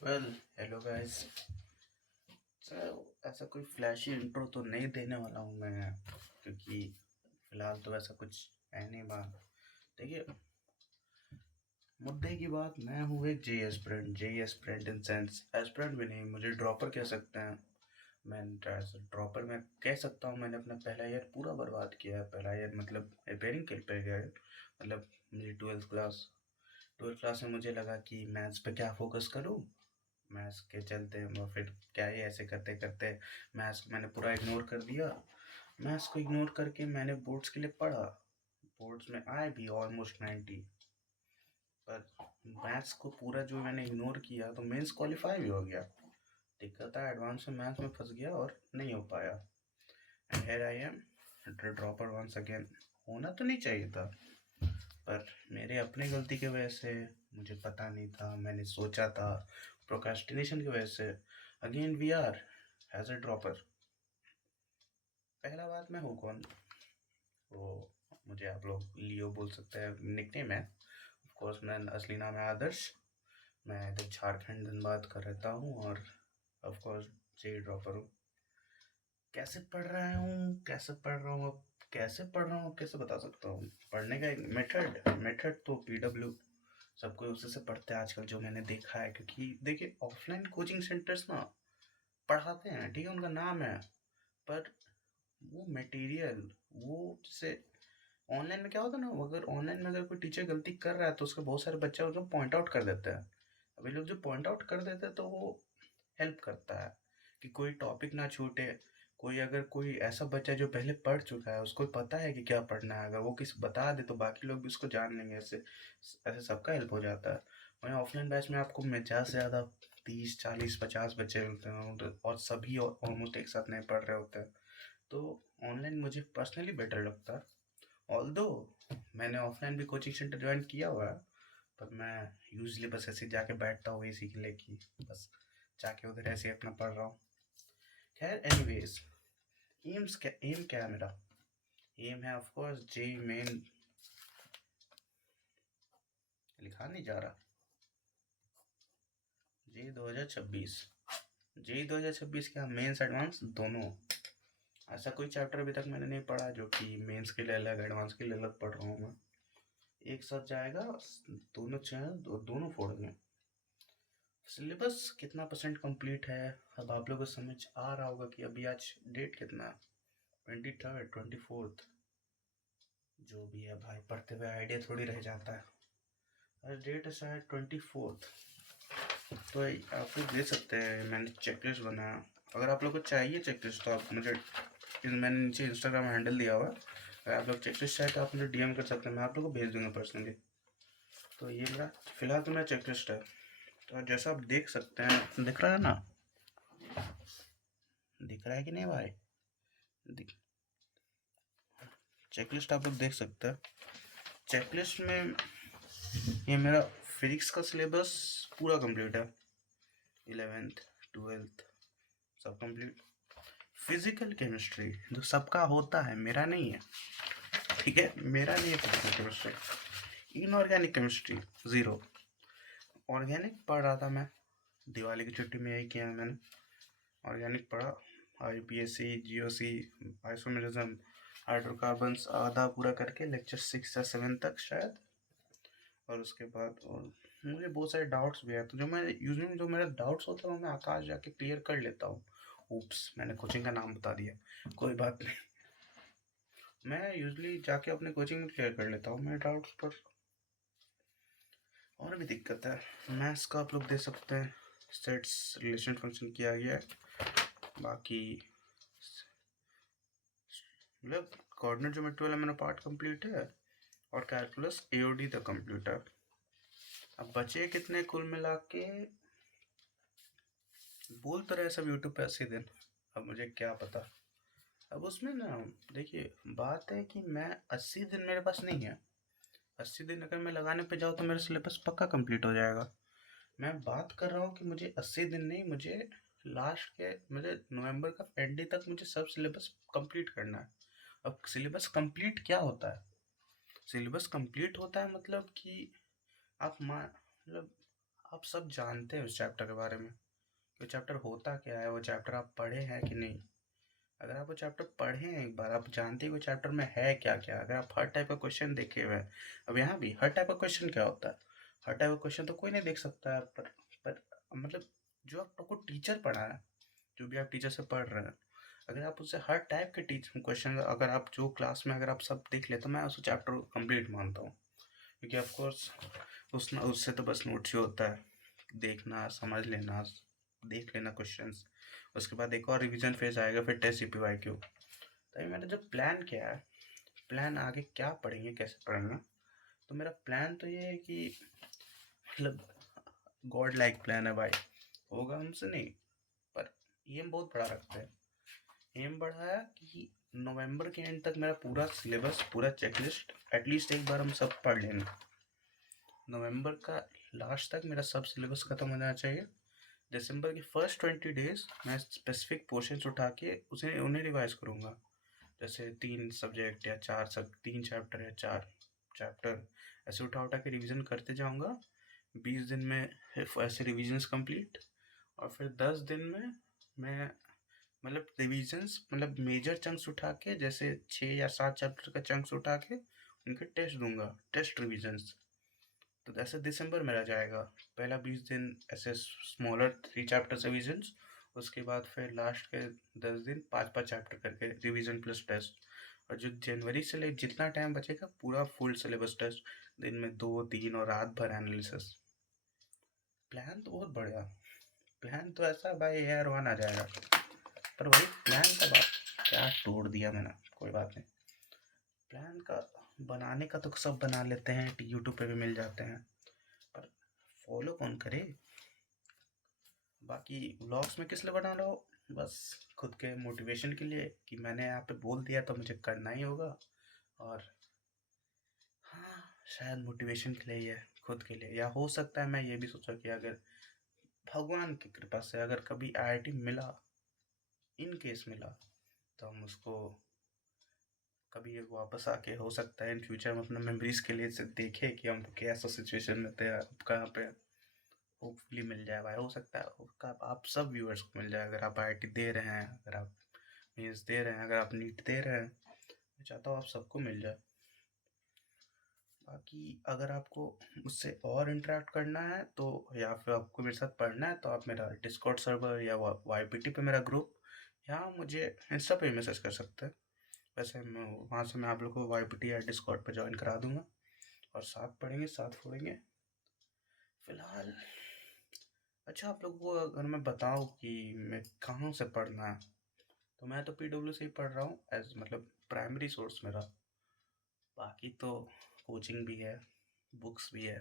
Well hello guys. ऐसा कोई flashy intro तो नहीं देने वाला हूँ मैं, क्योंकि फिलहाल तो ऐसा कुछ है नहीं बात। देखिए, मुद्दे की बात, मैं हूँ एक जे एस्पिरेंट इन सेंस एस्पिरेंट भी नहीं, मुझे ड्रॉपर कह सकते हैं। मैं ड्रॉपर मैं कह सकता हूँ। मैंने अपना पहला ईयर पूरा बर्बाद किया है। पहला ईयर मतलब रिपेयरिंग के पे गया है। मतलब मुझे ट्वेल्थ क्लास में मुझे लगा कि मैथ्स पे क्या फोकस करूँ। मैथ्स के चलते मैं फिर क्या ही ऐसे करते करते मैथ्स को मैंने पूरा इग्नोर कर दिया। मैथ्स को इग्नोर करके मैंने बोर्ड्स के लिए पढ़ा। बोर्ड्स में आए भी ऑलमोस्ट 90। पर मैथ्स को पूरा जो मैंने इग्नोर किया तो मेंस क्वालिफाई भी हो गया। दिक्कत है एडवांस में मैथ्स में फंस गया और नहीं हो पाया। And here I am dropper once again. होना तो नहीं चाहिए था, पर मेरे अपने गलती की वजह से, मुझे पता नहीं था, मैंने सोचा था, प्रोक्रास्टिनेशन की वजह से again we are as a dropper. पहला बात, मैं हूँ कौन? वो मुझे आप लोग लियो बोल सकते हैं, निकनेम है। ऑफ कोर्स मैं असली नाम है आदर्श। मैं इधर झारखंड धनबाद का रहता हूँ और ऑफ कोर्स जे ड्रॉपर हूँ। कैसे पढ़ रहा हूँ अब कैसे पढ़ रहा हूँ कैसे बता सकता हूँ। पढ़ने का एक मेथड तो पीडब्ल्यू, सब कोई उसी से पढ़ते हैं आजकल, जो मैंने देखा है। क्योंकि देखिए, ऑफलाइन कोचिंग सेंटर्स ना पढ़ाते हैं, ठीक है, उनका नाम है, पर वो मटेरियल, वो जैसे ऑनलाइन में क्या होता है ना, अगर ऑनलाइन में अगर कोई टीचर गलती कर रहा है तो उसके बहुत सारे बच्चे उसको पॉइंट आउट कर देते हैं। अभी लोग जो पॉइंट आउट कर देते हैं तो वो हेल्प करता है कि कोई टॉपिक ना छूटे। कोई अगर कोई ऐसा बच्चा जो पहले पढ़ चुका है, उसको पता है कि क्या पढ़ना है, अगर वो किसी बता दे तो बाकी लोग भी उसको जान लेंगे। ऐसे ऐसे सबका हेल्प हो जाता है। वहीं ऑफलाइन बैच में आपको ज़्यादा से ज़्यादा 30 40 50 बच्चे मिलते हैं और सभी ऑलमोस्ट एक साथ नहीं पढ़ रहे होते हैं। तो ऑनलाइन मुझे पर्सनली बेटर लगता है। ऑल्दो मैंने ऑफलाइन भी कोचिंग सेंटर ज्वाइन किया हुआ है, पर मैं यूजली बस ऐसे जाके बैठता हूँ इसी के लिए कि बस जाके उधर ऐसे अपना पढ़ रहा हूँ। खैर एनीवेज, एम क्या है मेरा? एम है ऑफ कोर्स जे मेन। लिखा नहीं जा रहा। जे 2026, जे 2026 क्या, मेंस एडवांस दोनों। ऐसा कोई चैप्टर अभी तक मैंने नहीं पढ़ा जो कि मेंस के लिए अलग एडवांस के लिए अलग पढ़ रहा हूँ मैं। एक साथ जाएगा, दोनों चैनल दोनों फोड़ेंगे। सिलेबस कितना परसेंट कंप्लीट है? अब आप लोगों को समझ आ रहा होगा कि अभी आज डेट कितना है, 23rd 24th। जो भी है भाई, पढ़ते हुए आइडिया थोड़ी रह जाता है। आज डेट है शायद 24th। तो आप लोग दे सकते हैं, मैंने चेकलिस्ट बनाया। अगर आप लोग को चाहिए चेकलिस्ट तो आप मुझे, मैंने नीचे इंस्टाग्राम हैंडल दिया हुआ है, अगर आप लोग चेकलिस्ट चाहे तो आप मुझे डीएम कर सकते हैं, मैं आप लोग को भेज दूंगा पर्सनली। तो ये मेरा फिलहाल तो मेरा चेकलिस्ट है। तो जैसा आप देख सकते हैं, दिख रहा है ना? दिख रहा है कि नहीं भाई? दिख चेकलिस्ट आप लोग देख सकते हैं। चेकलिस्ट में ये मेरा फिजिक्स का सिलेबस पूरा कंप्लीट है। 11th 12th सब कंप्लीट। फिजिकल केमिस्ट्री जो सबका होता है, मेरा नहीं है, ठीक है, मेरा नहीं है physical chemistry. Inorganic chemistry zero. Organic पढ़ रहा था मैं, दिवाली की छुट्टी में यही किया मैंने। ऑर्गेनिक पढ़ा, आईपीएससी, जीओसी, आइसोमेरिज्म, हाइड्रोकार्बन्स आधा पूरा करके लेक्चर 6 या 7 तक शायद। और उसके बाद और मुझे बहुत सारे डाउट्स भी आए, तो जो मैं यूजली जो मेरा डाउट्स होता है वो मैं आकाश जाके क्लियर कर लेता हूँ। ऊप्स, मैंने कोचिंग का नाम बता दिया, कोई बात नहीं। मैं यूजली जाके अपने कोचिंग में क्लियर कर लेता हूँ मेरे डाउट्स पर। और भी दिक्कत है, मैथ्स का आप लोग दे सकते हैं, सेट्स रिलेशन फंक्शन किया गया है। बाकी मतलब कोऑर्डिनेट ज्योमेट्री वाला मेरा पार्ट कंप्लीट है, और कैलकुलस एओडी तक कंप्लीट है। अब बचे कितने कुल मिला के, बोल तो रहे सब यूट्यूब पे 80 दिन, अब मुझे क्या पता। अब उसमें ना, देखिए बात है कि मैं 80 दिन मेरे पास नहीं है। 80 दिन अगर मैं लगाने पे जाऊँ तो मेरा सिलेबस पक्का कंप्लीट हो जाएगा। मैं बात कर रहा हूँ कि मुझे 80 दिन नहीं, मुझे नवंबर का एंड तक मुझे सब सिलेबस कंप्लीट करना है। अब सिलेबस कंप्लीट क्या होता है? सिलेबस कंप्लीट होता है मतलब कि आप मान मतलब आप सब जानते हैं उस चैप्टर के बारे में, वो चैप्टर होता क्या है, वो चैप्टर आप पढ़े हैं कि नहीं। अगर आप वो चैप्टर पढ़े हैं एक बार, आप जानते हैं वो चैप्टर में है क्या क्या। अगर आप हर टाइप का क्वेश्चन देखे हुए हैं, अब यहाँ भी हर टाइप का क्वेश्चन क्या होता है, हर टाइप का क्वेश्चन तो कोई नहीं देख सकता है, पर मतलब जो आपको टीचर पढ़ा है, जो भी आप टीचर से पढ़ रहे हैं, अगर आप उससे हर टाइप के टीचर क्वेश्चन, अगर आप जो क्लास में अगर आप सब देख ले, तो मैं उस चैप्टर को कंप्लीट मानता हूँ। क्योंकि ऑफ कोर्स उससे तो बस नोट्स ही होता है, देखना समझ लेना, देख लेना क्वेश्चंस। उसके बाद एक और रिवीजन फेज आएगा, फिर टेस्ट CPY-Q। तभी मैंने जब प्लान किया है, प्लान आगे क्या पढ़ेंगे कैसे पढ़ेंगे, तो मेरा प्लान तो ये है कि मतलब गॉड लाइक प्लान है भाई, होगा हमसे नहीं, पर एम बहुत बड़ा रखते हैं। एम बड़ा है कि नवंबर के एंड तक मेरा पूरा सिलेबस, पूरा चेकलिस्ट एटलीस्ट एक बार हम सब पढ़ लेंगे। नवंबर का लास्ट तक मेरा सब सिलेबस खत्म हो जाना चाहिए। दिसंबर के फर्स्ट 20 डेज मैं स्पेसिफिक पोर्शंस उठा के उसे उन्हें रिवाइज करूँगा। जैसे 3 सब्जेक्ट या 3 चैप्टर या 4 चैप्टर ऐसे उठा उठा के रिवीजन करते जाऊँगा। 20 दिन में ऐसे रिविजन्स कंप्लीट, और फिर 10 दिन में मैं मतलब रिविजन्स मतलब मेजर चंक्स उठा के, जैसे 6 या 7 चैप्टर का चंक्स उठा के उनके टेस्ट दूंगा, टेस्ट रिविजन्स। तो ऐसे दिसंबर में रह जाएगा। पहला 20 दिन ऐसे स्मॉलर 3 चैप्टर रिविजन्स, उसके बाद फिर लास्ट के 10 दिन 5-5 चैप्टर करके रिवीजन प्लस टेस्ट। और जो जनवरी से ले जितना टाइम बचेगा पूरा फुल सिलेबस टेस्ट, दिन में 2-3 और रात भर एनालिसिस। प्लान तो बहुत बढ़िया, प्लान तो ऐसा भाई एयर वन आ जाएगा। पर वही प्लान का बात क्या तोड़ दिया मैंने, कोई बात नहीं। प्लान का बनाने का तो सब बना लेते हैं, यूट्यूब पे भी मिल जाते हैं, पर फॉलो कौन करे। बाकी व्लॉग्स में किस लिए बना रहा हो, बस खुद के मोटिवेशन के लिए कि मैंने यहाँ पे बोल दिया तो मुझे करना ही होगा। और हाँ, शायद मोटिवेशन के लिए ही है, खुद के लिए। या हो सकता है मैं ये भी सोचा कि अगर भगवान की कृपा से अगर कभी IIT मिला, इन केस मिला, तो हम उसको कभी वापस आके हो सकता है इन फ्यूचर में अपने मेमोरीज के लिए से देखे कि हम कैसा सिचुएशन में थे, अब कहाँ पे। होपफुली मिल जाए भाई, हो सकता है आप सब व्यूअर्स को मिल जाए। अगर आप IIT दे रहे हैं, अगर आप मेंस दे रहे हैं, अगर आप नीट दे रहे हैं, मैं चाहता हूँ आप सबको मिल जाए। बाकी अगर आपको मुझसे और इंटरेक्ट करना है तो, या फिर आपको मेरे साथ पढ़ना है, तो आप मेरा डिस्कॉर्ड सर्वर या YPT पे मेरा ग्रुप, या मुझे इंस्टा पे मैसेज कर सकते हैं। वैसे मैं वहाँ से मैं आप लोग को YPT या डिस्कॉर्ड पे ज्वाइन करा दूंगा, और साथ पढ़ेंगे साथ फोड़ेंगे। फिलहाल अच्छा, आप लोगों को अगर मैं बताऊँ कि मैं कहाँ से पढ़ना है, तो मैं तो PW से ही पढ़ रहा हूँ, एज मतलब प्राइमरी सोर्स मेरा। बाकी तो कोचिंग भी है, बुक्स भी है।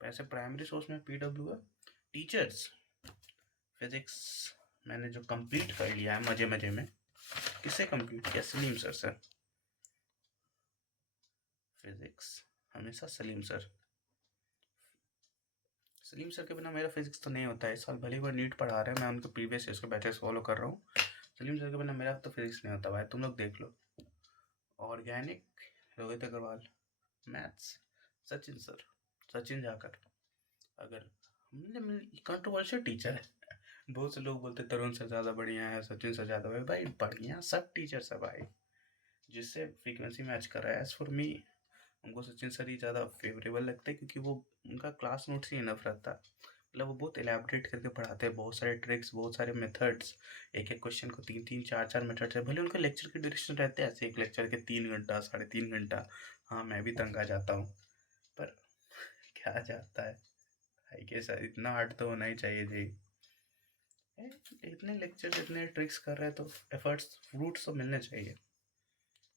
वैसे प्राइमरी सोर्स में PW है। टीचर्स फिजिक्स मैंने जो कंप्लीट कर लिया है मजे मजे में। किससे कंप्लीट किया? सलीम सर से। फिजिक्स हमेशा सलीम सर, सलीम सर के बिना मेरा फिजिक्स तो नहीं होता है। इस साल भले ही वो नीट पढ़ा रहे हैं, मैं उनके प्रीवियस ईयर्स के बैचेस फॉलो कर रहा हूँ। सलीम सर के बिना मेरा तो फिजिक्स नहीं होता भाई, तुम लोग देख लो। Organic Rohit Agarwal, maths Sachin sir, Sachin जाकर। अगर कंट्रोवर्शियल टीचर है, बहुत से लोग बोलते तरुण सर ज़्यादा बढ़िया है, सचिन सर ज़्यादा बढ़िया। भाई बढ़िया सब टीचर्स है भाई, जिससे फ्रीक्वेंसी मैच कर रहा है। एज फॉर मी, उनको सचिन सर ही ज़्यादा फेवरेबल लगते हैं, क्योंकि वो उनका क्लास नोट्स ही इनफ रहता है। मतलब वो बहुत एलैबोरेट करके पढ़ाते हैं, बहुत सारे ट्रिक्स, बहुत सारे मेथड्स। एक एक क्वेश्चन को 3-3 4-4 मेथड्स है। भले उनके लेक्चर के ड्यूरेशन रहते हैं ऐसे, एक लेक्चर के 3 घंटा 3.5 घंटा। हाँ, मैं भी तंग आ जाता हूँ, पर क्या जाता है भाई के साथ, इतना हार्ड तो होना ही चाहिए जी। इतने लेक्चर इतने ट्रिक्स कर रहे हैं तो एफर्ट्स फ्रूट्स तो मिलने चाहिए।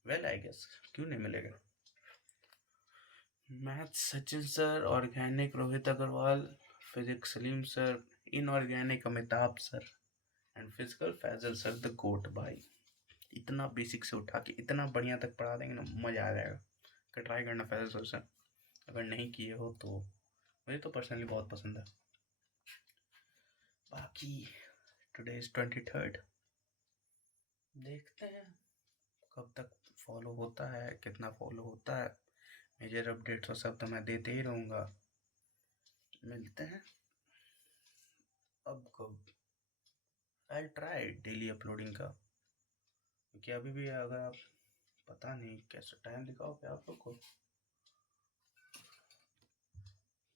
वेल आई गेस, क्यों नहीं मिलेगा। Maths Sachin sir, organic Rohit Agarwal, physics Salim sir, inorganic Amitabh sir, and physical Faizal sir the GOAT भाई। इतना बेसिक से उठा के इतना बढ़िया तक पढ़ा देंगे ना, मज़ा आ जाएगा। कि ट्राई करना फैजल सर से, अगर नहीं किए हो तो। मुझे तो पर्सनली बहुत पसंद है। बाकी टुडे इज 23rd, देखते हैं कब तक फॉलो होता है, कितना फॉलो होता है। मेजर अपडेट्स और सब तो मैं देते ही रहूँगा। मिलते हैं अब कब आई ट्राई डेली अपलोडिंग का, क्योंकि अभी भी अगर आप पता नहीं कैसे टाइम दिखाओ क्या आप लोग को,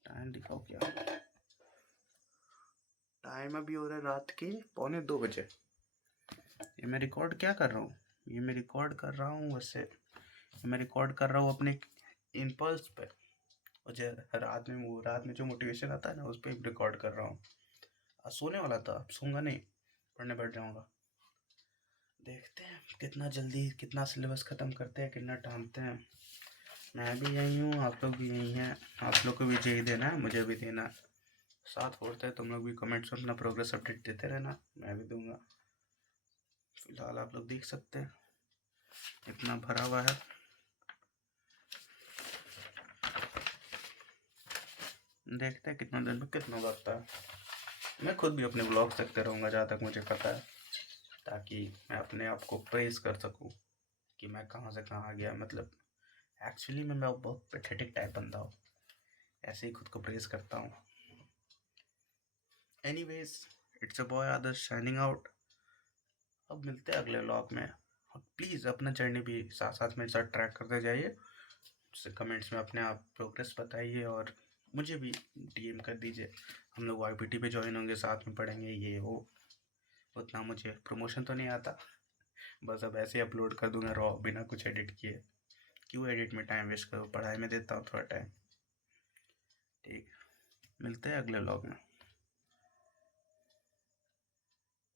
टाइम दिखाओ क्या, टाइम अभी हो रहा है रात के 1:45 ये मैं रिकॉर्ड क्या कर रहा हूँ, ये मैं रिकॉर्ड कर रहा हूँ वैसे, मैं रिकॉर्ड कर रहा हूँ अपने इम्पल्स पे, मुझे रात में जो मोटिवेशन आता है ना उस पर रिकॉर्ड कर रहा हूँ। आज सोने वाला था, अब सोऊंगा नहीं, पढ़ने बैठ जाऊंगा। देखते हैं कितना जल्दी कितना सिलेबस ख़त्म करते हैं, कितना टालते हैं। मैं भी यही हूँ, आप लोग भी यही हैं, आप लोग को भी यही देना है, मुझे भी देना है। साथ होते हैं, तुम लोग भी कमेंट्स में अपना प्रोग्रेस अपडेट देते रहना, मैं भी दूंगा। फिलहाल आप लोग देख सकते हैं इतना भरा हुआ है। देखते हैं कितना दिन में कितना बढ़ता है। मैं खुद भी अपने ब्लॉग देखते रहूँगा जहाँ तक मुझे पता है, ताकि मैं अपने आप को प्रेज़ कर सकूँ कि मैं कहाँ से कहाँ आ गया। मतलब एक्चुअली मैं बहुत पैथेटिक टाइप बंदा हूँ, ऐसे ही खुद को प्रेज़ करता हूँ। Anyways, it's a boy Adarsh shining out. अब मिलते हैं अगले व्लॉग में। प्लीज़ अपना जर्नी भी साथ साथ मेरे साथ ट्रैक करते जाइए, उससे कमेंट्स में अपने आप प्रोग्रेस बताइए और मुझे भी डीएम कर दीजिए। हम लोग वाईपीटी पे ज्वाइन होंगे, साथ में पढ़ेंगे ये वो। उतना मुझे प्रमोशन तो नहीं आता, बस अब ऐसे अपलोड कर दूंगा रॉ बिना कुछ एडिट किए। क्यों एडिट में टाइम वेस्ट करो, पढ़ाई में देता हूँ थोड़ा टाइम। ठीक, मिलते हैं अगले व्लॉग में।